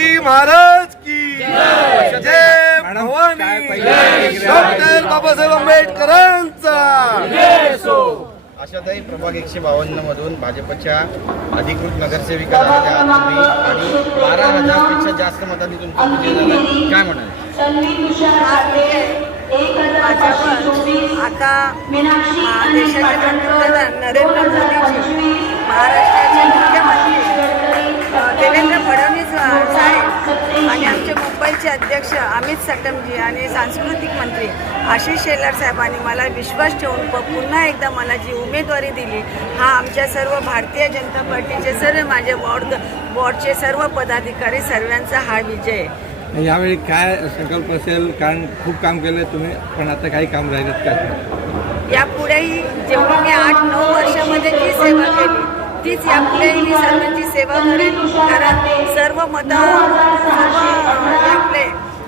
शिवाजी महाराज की जय भवानी, डॉक्टर बाबासाहेब आंबेडकरांचा। आशाताई प्रभाग 152 मधून भाजपच्या अधिकृत नगरसेविका झालेल्या तुम्ही आणि 12,000 पेक्षा जास्त मतांनी तुमचा विजय झाला, काय म्हणाल? आता देशाचे पंतप्रधान नरेंद्र मोदीजी, महाराष्ट्राचे मुख्यमंत्री देवेंद्र फडणवीस साहेब आणि आमचे मुंबईचे अध्यक्ष अमित सटमजी आणि सांस्कृतिक मंत्री आशिष शेलार साहेबांनी मला विश्वास ठेवून पुन्हा एकदा मला जी उमेदवारी दिली, हा आमच्या सर्व भारतीय जनता पार्टीचे सर्व माझे वॉर्डचे सर्व पदाधिकारी सर्वांचा हा विजय आहे। यावेळी काय संकल्प असेल? कारण खूप काम केलं तुम्ही, पण आता काही काम राहिलं का? यापुढेही जेवढी मी 8-9 वर्षामध्ये जी सेवा केली तीच यापुढेही मी सर्वांची सेवा करेन, कारण सर्व आपले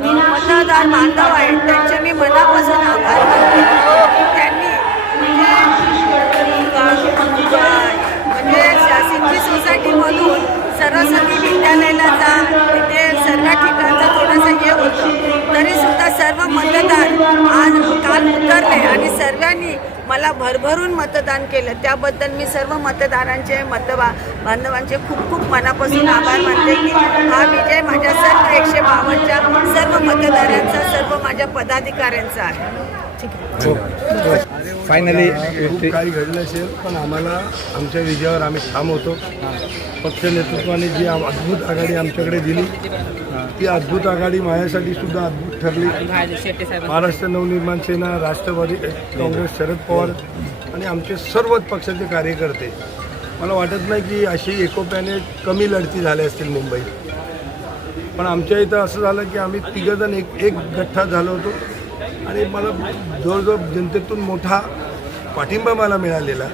मतदार बांधव आहेत त्यांचे मी मनापासून आभार मानते की त्यांनी म्हणजे सिंधी सोसायटीमधून सरस्वती विद्यालयाला जा, तिथे सर्व ठिकाणचं थोडंसं हे होतं तरीसुद्धा सर्व मतदार आज काल उतरले आणि सर्वांनी मला भरभरून मतदान केलं, त्याबद्दल मी सर्व मतदारांचे बांधवांचे खूप खूप मनापासून आभार मानते की हा विजय माझ्या सर्व 152च्या सर्व मतदारांचा, सर्व माझ्या पदाधिकाऱ्यांचा आहे। फायनली खूप काही घडलं असेल, पण आम्हाला आमच्या विजयावर आम्ही ठाम होतो। पक्ष नेतृत्वाने जी अद्भुत आघाडी आमच्याकडे दिली, ती अद्भुत आघाडी माझ्यासाठी सुद्धा अद्भुत ठरली। महाराष्ट्र नवनिर्माण सेना, राष्ट्रवादी काँग्रेस, शरद पवार आणि आमचे सर्वच पक्षाचे कार्यकर्ते, मला वाटत नाही की अशी एकोप्याने कमी लढती झाल्या असतील मुंबईत, पण आमच्या इथं असं झालं की आम्ही तिघंजण एक गठ्ठा झालो होतो आणि मला जवळजवळ जनतेतून मोठा पाठिंबा मला मिळालेला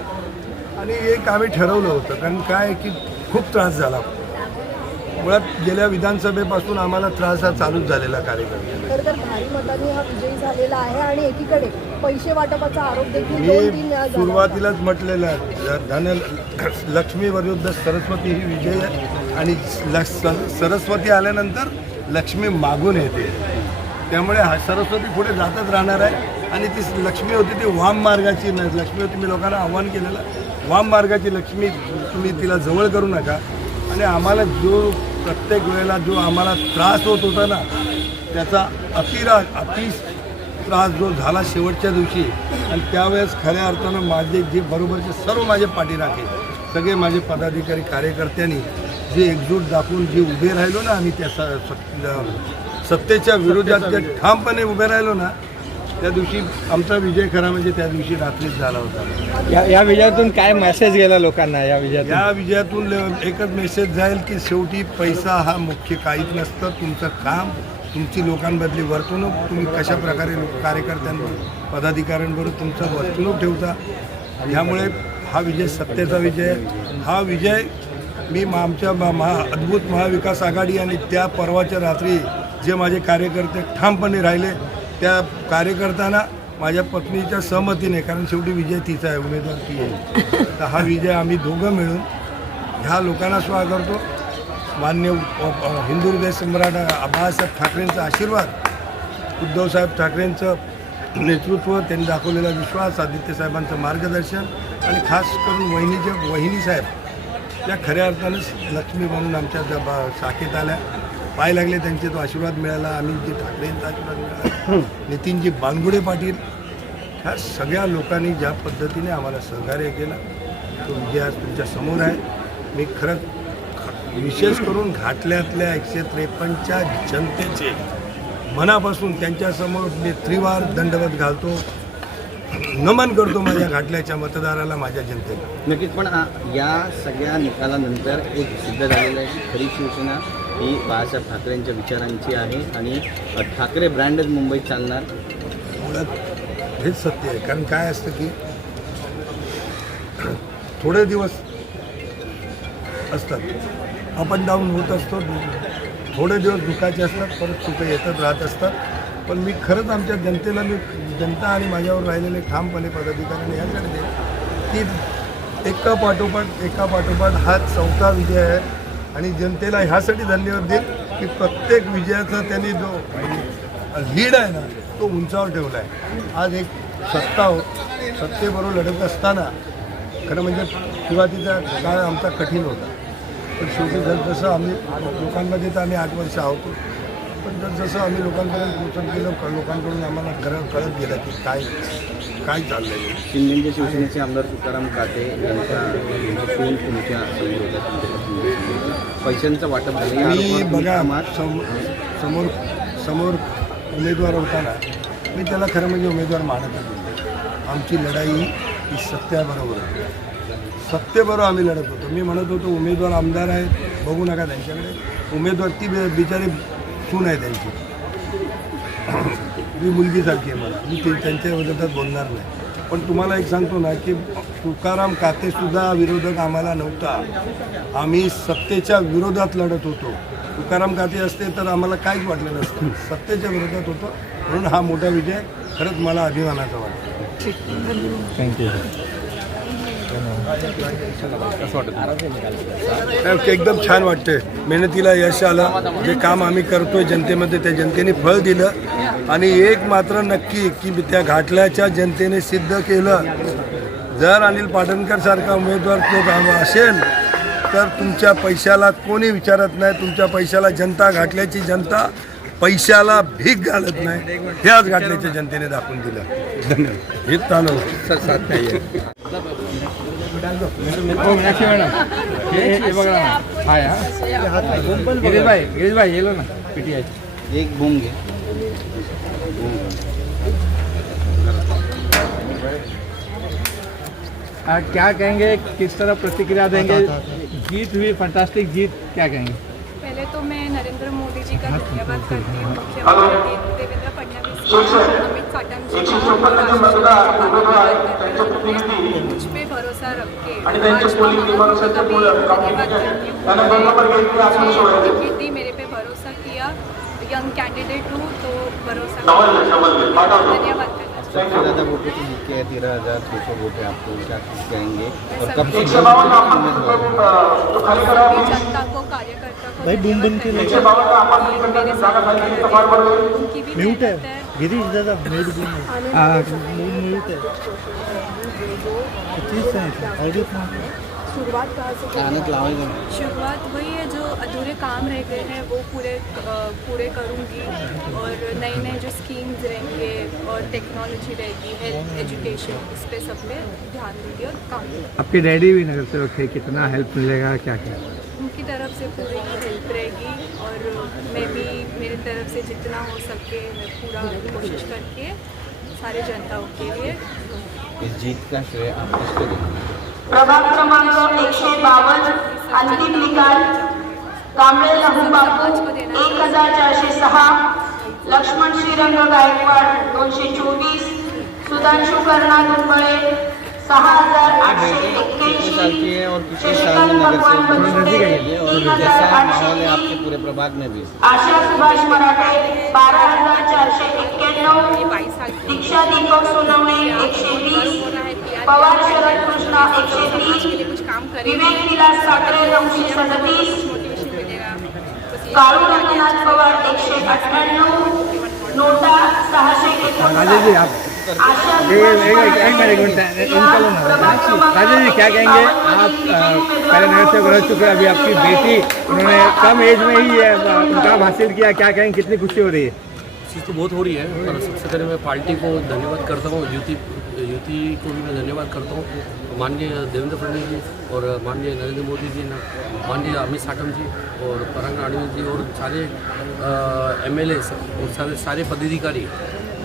आणि एक आम्ही ठरवलं होतं, कारण काय की खूप त्रास झाला मुळात गेल्या विधानसभेपासून आम्हाला त्रास हा चालूच झालेला कार्यकर्त्यांना। खरं तर भारी मतांनी हा विजयी झालेला आहे आणि एकीकडे पैसे वाटपाचा आरोप देखील मी सुरुवातीलाच म्हटलेलं आहे, धनलक्ष्मी विरुद्ध सरस्वती ही विजय आहे आणि सरस्वती आल्यानंतर लक्ष्मी मागून येते, त्यामुळे हा सरस्वती पुढे जातच राहणार आहे आणि ती लक्ष्मी होती ती वाम मार्गाची लक्ष्मी होती। मी लोकांना आव्हान केलेलं, वाम मार्गाची लक्ष्मी तुम्ही तिला जवळ करू नका आणि जो प्रत्येक वेळेला जो आम्हाला त्रास होत होता ना, त्याचा अति त्रास जो झाला शेवटच्या दिवशी, आणि त्यावेळेस खऱ्या अर्थानं माझे जे बरोबरचे सर्व माझे पाठीराखे सगळे माझे पदाधिकारी कार्यकर्त्यांनी जे एकजूट दाखवून जे उभे राहिलो ना, आम्ही त्या सत्तेच्या विरोधात जे ठामपणे उभे राहिलो ना, त्या दिवशी आमचा विजय खरा म्हणजे त्या दिवशी रात्रीच झाला होता। या विजयातून काय मेसेज गेला लोकांना? या विजयातून एकच मेसेज जाईल की शेवटी पैसा हा मुख्य काहीच नसतं, तुमचं काम, तुमची लोकांबद्दली वर्तणूक, तुम्ही कशा प्रकारे पदाधिकाऱ्यांबरोबर पदाधिकाऱ्यांबरोबर तुमचं वर्तणूक ठेवता, ह्यामुळे हा विजय सत्तेचा विजय आहे। हा विजय मी आमच्या अद्भुत महाविकास आघाडी आणि त्या परवाच्या रात्री जे माझे कार्यकर्ते ठामपणे राहिले त्या कार्यकर्त्यांना माझ्या पत्नीच्या सहमतीने, कारण शेवटी विजय तिचा आहे, उमेदवार ती आहे, तर हा विजय आम्ही दोघं मिळून ह्या लोकांना स्वागत करतो। मान्य हिंदू हृदय सम्राट बाळासाहेब ठाकरेंचा आशीर्वाद, उद्धवसाहेब ठाकरेंचं नेतृत्व, त्यांनी दाखवलेला विश्वास, आदित्यसाहेबांचं मार्गदर्शन आणि खास करून वहिनी साहेब त्या खऱ्या अर्थानंच लक्ष्मी म्हणून आमच्या शाखेत आल्या, पाय लागले त्यांचे, तो आशीर्वाद मिळाला। आम्ही जे ठाकरेंचा आशीर्वाद मिळाला, नितीनजी बानगुडे पाटील, ह्या सगळ्या लोकांनी ज्या पद्धतीने आम्हाला सहकार्य केलं, तो विजय आज तुमच्या समोर आहे। मी खरंच विशेष करून घाटल्यातल्या 153च्या जनतेचे मनापासून त्यांच्यासमोर मी त्रिवार दंडवत घालतो, नमन करतो माझ्या घाटल्याच्या मतदाराला, माझ्या जनतेला। नक्कीच, पण या सगळ्या निकालानंतर एक सिद्ध झालेलं आहे की खरी शिवसेना ही बाळासाहेब ठाकरेंच्या विचारांची आहे आणि ठाकरे ब्रँडच मुंबईत चालणार। मुळात हेच सत्य आहे, कारण काय असतं की थोडे दिवस असतात, अप अँड डाऊन होत असतो, थोडे दिवस दुःखाचे असतात, परत सुख येतच राहत असतात, पण मी खरंच आमच्या जनतेला, मी जनता आणि माझ्यावर राहिलेले ठामपणे पदाधिकाऱ्यांनी याकडे की एका पाठोपाठ हा 4था विजय आहे आणि जनतेला ह्यासाठी धन्यवाद देईल की प्रत्येक विजयाचा त्यांनी जो लीड आहे ना तो उंचावर ठेवला आहे. आज एक सत्तेबरोबर लढत असताना खरं म्हणजे सुरुवातीचा काळ आमचा कठीण होता, पण शेवटी जसं आम्ही लोकांमध्ये तर आम्ही 8 वर्ष आहोत, पण जसं आम्ही लोकांपर्यंत पोहोचत गेलो लोकांकडून आम्हाला कळत गेलं की काय चाललं आहे. शिंदेच्या शिवसेनेचे आमदार तुकाराम काटे यांचा फोन तुमच्या समोर होता. पैशांचं वाटप झालं. मी बघा समोर उमेदवार होताना मी त्याला खरं म्हणजे उमेदवार मानत होतो. आमची लढाई ही सत्याबरोबर होती. सत्तेबरोबर आम्ही लढत होतो. मी म्हणत होतो उमेदवार आमदार आहेत, बघू नका त्यांच्याकडे. उमेदवार ती बिचारी सून आहे त्यांची, मी मुलगीसारखी आहे मला. मी त्यांच्या विरोधात बोलणार नाही. पण तुम्हाला एक सांगतो ना की तुकाराम कातेसुद्धा विरोधक आम्हाला नव्हता. आम्ही सत्तेच्या विरोधात लढत होतो. तुकाराम काते असते तर आम्हाला काहीच वाटलं नसतं. सत्तेच्या विरोधात होतो, म्हणून हा मोठा विजय खरंच मला अभिमानाचा वाटतो. थँक्यू. एकदम छान वाटते. मेहनतीला यश आलं. जे काम आम्ही करतोय जनतेमध्ये त्या जनतेने फळ दिलं आणि एक मात्र नक्की की त्या घाटल्याच्या जनतेने सिद्ध केलं. जर अनिल पाटणकर सारखा उमेदवार तो असेल तर तुमच्या पैशाला कोणी विचारत नाही. तुमच्या पैशाला जनता, घाटल्याची जनता पैशाला भीक घालत नाही. हे आज घाटल्याच्या जनतेने दाखवून दिलं. धन्यवाद. हे ताणव सर साथ चाहिए. हो मीनाक्षी मॅडम हे बघा ना. हाय गिरीश भाई ये लो ना PTI. एक बूम घे. क्या कहेंगे, किस तरह प्रतिक्रिया देंगे? जीत हुई, फंटास्टिक जीत, क्या कहेंगे? पहले तो मैं नरेंद्र मोदी जी का धन्यवाद करती हूँ, मुख्यमंत्री देवेंद्र फडणवीस जी, अमित साटम जी मुझ पे भरोसा रख के टिकट दी, मेरे पे भरोसा किया. यंग कैंडिडेट हूँ तो भरोसा धन्यवाद करना. सबसे ज़्यादा वोटें तो जीत के है 13,200 वोट है आपको. क्या कहेंगे और कब से सभी जनता को, कार्यकर्ता को धन्यवाद उनकी भी मेहनत है. सुरुवात कहाँ से की? आनंद लावेंगे. शुरुआत वही है, जो अधूरे काम रह गए हैं वो पूरे करूँगी और नए नए जो स्कीम्स रहेंगे और टेक्नोलॉजी रहेगी, हेल्थ, एजुकेशन, इस पे सब पे ध्यान दूँगी और काम करूँगी. आपके डैडी भी नगर सेवक थे, कितना हेल्प मिलेगा, क्या क्या? उनकी तरफ से पूरी हेल्प रहेगी और मैं भी मेरी तरफ से जितना हो सके मैं पूरा कोशिश करके सारे जनताओं के लिए. इस जीत का श्रेय आप किसको देंगे? प्रभाग क्रमांक 152 अंतिम निकाल. कांबळे लहूबाबू 1406, लक्ष्मण श्रीरंग गायकवाड 224, सुधांशु कर्णा दुंबळे 6,881, शशिकांत भगवान बंदे और जैसा माहौल है आपके पूरे प्रभाग में भी? आशा सुभाष मराठे 12,491, दीक्षा दीपक सोनवणे 120, पवार शरद कृष्णा 130, विवेक विलास साखरे 937, काळू रंगनाथ पवार 198, नोटा 689. एक मिनट राजेश जी, क्या कहेंगे आप? पहले नगर सेवक रह चुके, अभी आपकी बेटी, उन्होंने कम एज में ही मुकाम हासिल किया, क्या कहेंगे, कितनी खुशी हो रही है? चीज़ तो बहुत हो रही है, पर सबसे पहले मैं पार्टी को धन्यवाद करता हूँ, युति को भी मैं धन्यवाद करता हूँ. माननीय देवेंद्र फडणवीस जी और माननीय नरेंद्र मोदी जी, माननीय अमित साटम जी और पराग आडवाणी जी और सारे MLA और सारे पदाधिकारी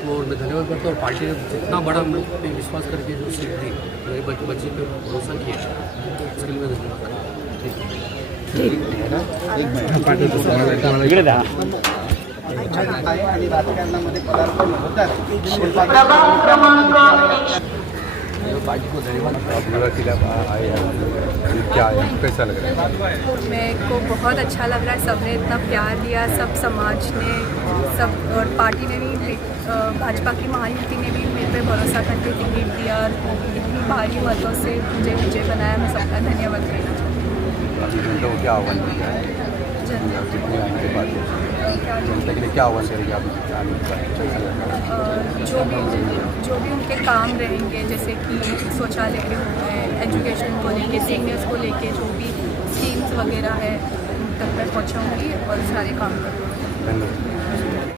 और मैं धन्यवाद करता हूँ. और पार्टी ने जितना बड़ा हम लोग पे विश्वास करके जो सीट दी, मेरे बच्चे पे भरोसा किया, इसके लिए मैं धन्यवाद करता प्रभाग क्रमांक पार्टी को धन्यवाद. क्या कैसा लग रहा है? मेरे को बहुत अच्छा लग रहा है, सबने इतना प्यार दिया, सब समाज ने, सब और पार्टी ने भी, भाजपा की महायुति ने भी मेरे पे भरोसा करके टिकट दिया और इतनी भारी मतों से मुझे विजय बनाया. मैं सबका धन्यवाद करना चाहती हूँ. क्या आह्वान? जनता जितने आएंगे पार्टी क्या जनता के लिए क्या आह्वान करेंगे आप आने का जो भी उनके काम रहेंगे, जैसे कि शौचालय के हो गए, एजुकेशन को लेके, सीनियर्स को लेके जो भी स्कीम्स वगैरह है उन तक मैं पहुँचाऊँगी और सारे काम करूँगी। धन्यवाद।